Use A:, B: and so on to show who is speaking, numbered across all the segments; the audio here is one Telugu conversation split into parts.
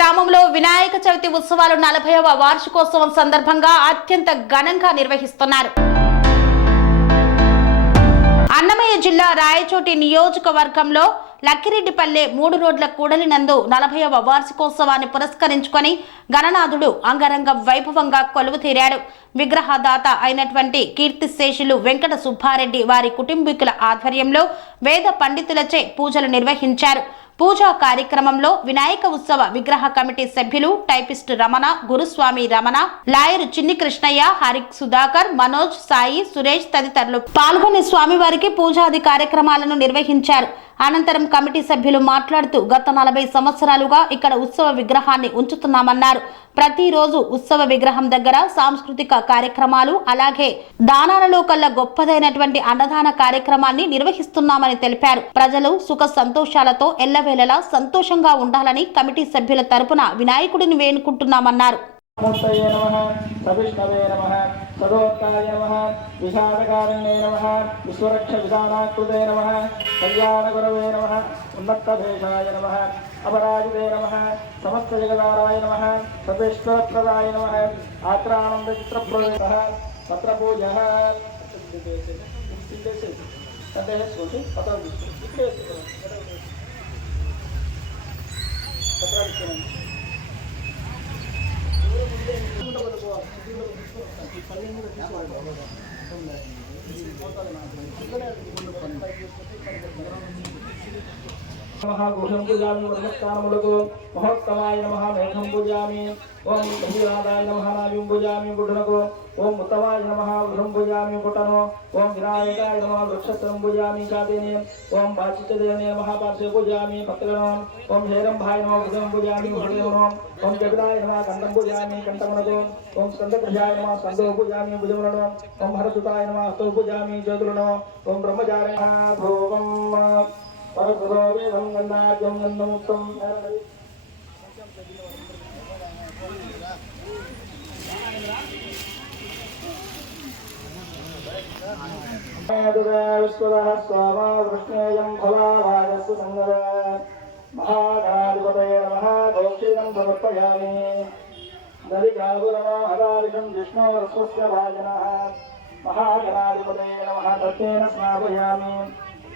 A: గ్రామంలో వినాయక చవితి ఉత్సవాలు నలభైవ వార్షికోత్సవం సందర్భంగా అత్యంత ఘనంగా నిర్వహిస్తున్నారు. అన్నమయ్య జిల్లా రాయచోటి నియోజకవర్గంలో లక్కిరెడ్డిపల్లె మూడు రోడ్ల కూడలినందు నలభైవ వార్షికోత్సవాన్ని పురస్కరించుకొని గణనాథుడు అంగరంగ వైభవంగా కొలువు తీరాడు. విగ్రహదాత అయినటువంటి కీర్తిశేషులు వెంకట సుబ్బారెడ్డి వారి కుటుంబీకుల ఆధ్వర్యంలో వేద పండితులచే పూజలు నిర్వహించారు. పూజా కార్యక్రమంలో వినాయక ఉత్సవ విగ్రహ కమిటీ సభ్యులు టైపిస్ట్ రమణ గురుస్వామి రమణ లాయర్ చిన్ని కృష్ణయ్య హరి సుధాకర్ మనోజ్ సాయి సురేష్ తదితరులు పాల్గొని స్వామివారికి పూజాది కార్యక్రమాలను నిర్వహించారు. అనంతరం కమిటీ సభ్యులు మాట్లాడుతూ గత నలభై సంవత్సరాలుగా ఇక్కడ ఉత్సవ విగ్రహాన్ని ఉంచుతున్నామన్నారు. ప్రతిరోజు ఉత్సవ విగ్రహం దగ్గర సాంస్కృతిక కార్యక్రమాలు అలాగే దానాలలో కల్లా గొప్పదైనటువంటి అన్నదాన కార్యక్రమాన్ని నిర్వహిస్తున్నామని తెలిపారు. ప్రజలు సుఖ సంతోషాలతో ఎల్లవేళలా సంతోషంగా ఉండాలని కమిటీ సభ్యుల తరపున వినాయకుడిని
B: వేణుకుంటున్నామన్నారు मूर्तये नमः सविष्णवे नमः सदोत्ताय नमः विषादकारिण्ये नमः विश्वरक्षविषाणाकृते नमः कल्याणगुरवे नमः उन्नत्तभेषाय नमः अपराजिते नमः समस्तजगदाराय नमः सर्वेश्वरप्रदाय नमः आत्रानन्दचित्रप्रवेशः तत्र पूजः तदेः ఇక్కడే नमः गोषं पूजामि ओम महोत्तमाय नमः, मेघं ओम ॐ भूलादाय नमः नाभिं ओम गुडनको ॐ उत्तमाय नमः गृहं पूजामि पुटनो ॐ विनायकाय नमः वृक्षत्रं ओम कादिने। ॐ ओम महापार्श्वे पूजामि पत्रगणम् ॐ हेरम्भाय नमः गृहं पूजामि हृदयगुणम् ॐ जगदाय नमः कण्ठं पूजामि कण्ठगुणकम् ॐ स्कन्दप्रजाय नमः स्कन्दो पूजामि भुजगुणम् ॐ भरसुताय नमः, हस्तो पूजामि ज्योतिर्गुणम् ॐ ब्रह्मचारिणः, भोगम् బ్రహ్మచారి భోగం పరశుభోవేదం మహాగణాధిపతయ నమ దౌక్షీరం సమర్పయామి దరికాగురమో విష్ణోరస్వస్య మహాగణాధిపతయ స్నాపయామి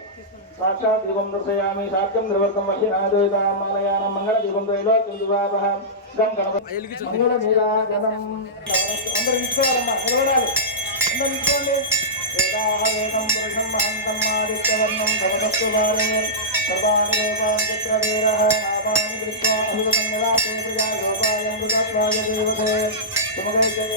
B: साक्षात् ఇతి సాక్షాత్ దీపం దర్శయామి సాధ్యం నిర్వర్తం మహ్యనాదోదాం మాలయానం మంగళదీపం త్రైలోక్యం దువాపహ గం గణపతి మంగళ నీరాజనం అందరూ ఇచ్చుకోవాలమ్మా నిలబడాలి అందరూ ఇచ్చుకోండి వేదాహవేదం పురుషం మహంతం ఆదిత్యవర్ణం భవదస్తు వారే సర్వాణి రూపాన్ చిత్రవీరః నామాని దృష్ట్వా అభివృతం యదా తేజా దేవతే బుధ జయ